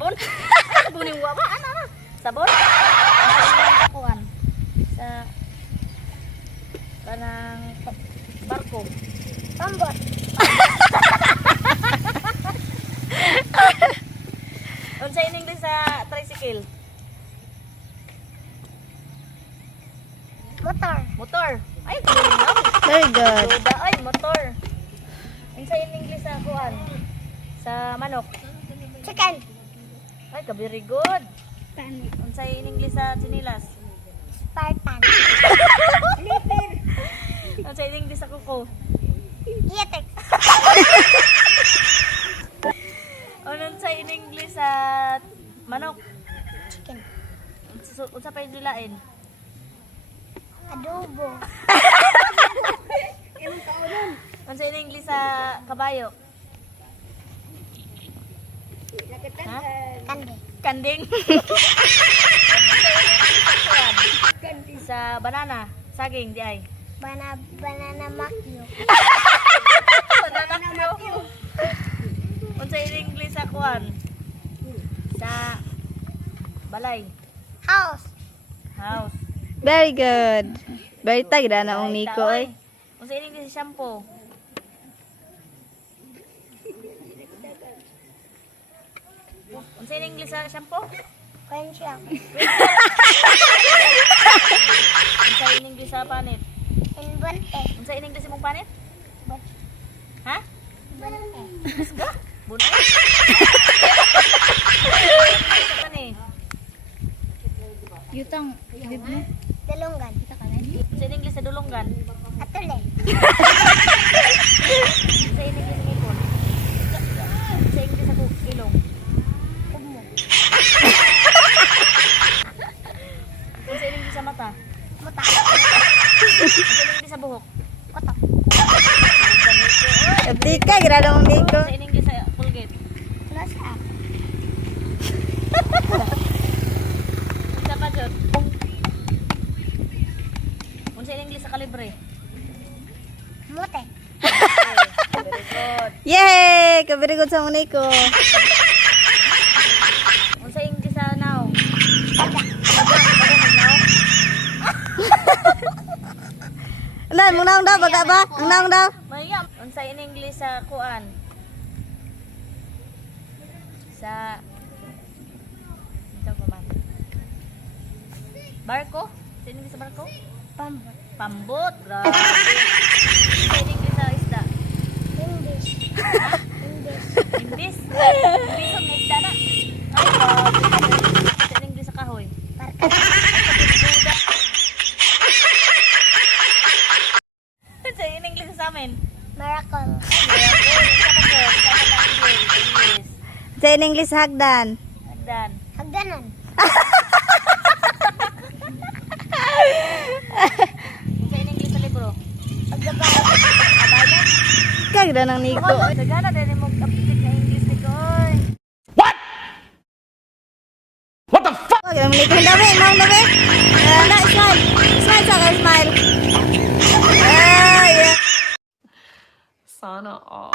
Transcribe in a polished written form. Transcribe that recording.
sabon. Sabon yung waba. Ano? Sabon? Kuan. Sa kanang barko. Pambot. Unsa in English sa tricycle? Motor. Motor. Ay, kulinaw. Very good. Duda, ay, motor. Unsa in English sa kuan? Sa manok. Chicken. Ay, ka very good. Pan. Unsa in English sa chinilas? Spartan. Unsa in English sa kuko? Kietek. Unsa in English sa manok? Chicken. Unsa pa yung dilain? Adobo. Unsa in English sa kabayo? Ha? Kande. Kanding. Sa banana, saging di ay. Banana macchio. Banana macchio. Unsa in English sa kuan? Sa balay, House. house. Very good. Very tagda na ang Ay, Nico taoy. eh. Unsa in English sa shampoo? Unsa in English sa shampoo? Kwensyang. Unsa in English sa panit? Inbante. Unsa in English imong panit? Ha? Bante. Bunay. Unsa ni? Yutang, ibig mo. Dalunggan. Unsa in English sa dulonggan? Atule. Unsa in English sa ngipon? Unsa in English sa ilong? Kumo. Unsa in English sa mata? Muta. Unsa in English sa buhok? Kotok. Aplika, grado ang Nico. Unsa in English sa Colgate? Close up. Unsa pa jud? Unsa in English sa kalibre? Mote. Very good. Yay! Very good sa mga Nico. Unsa in English sa now? Daga. Alam, mong naong daw, baga ba? Ang naong daw. Mayam. Unsa in English sa kuan? Sa ito pa man. Barko? Sa in English sa barko? Pambot. Pambot. Grabe. Sa in English sa isda? English. Ha? English. Imbis. Imbis ang isda na. Ay, grabe. Sa in English sa kahoy? Parka. Sa in English sa amin? Miracle. Sa in English hagdan. Hagdan. Hagdanan. Sa in English sa libro? Paggabayan. Kabayan? Kagda ng Nico. Sagana din mo update na English nito. Oy. Kagda ng Nico. Dami, naong dami. Na, smile. Smile sa akin, smile. Ah, yeah. Sana all.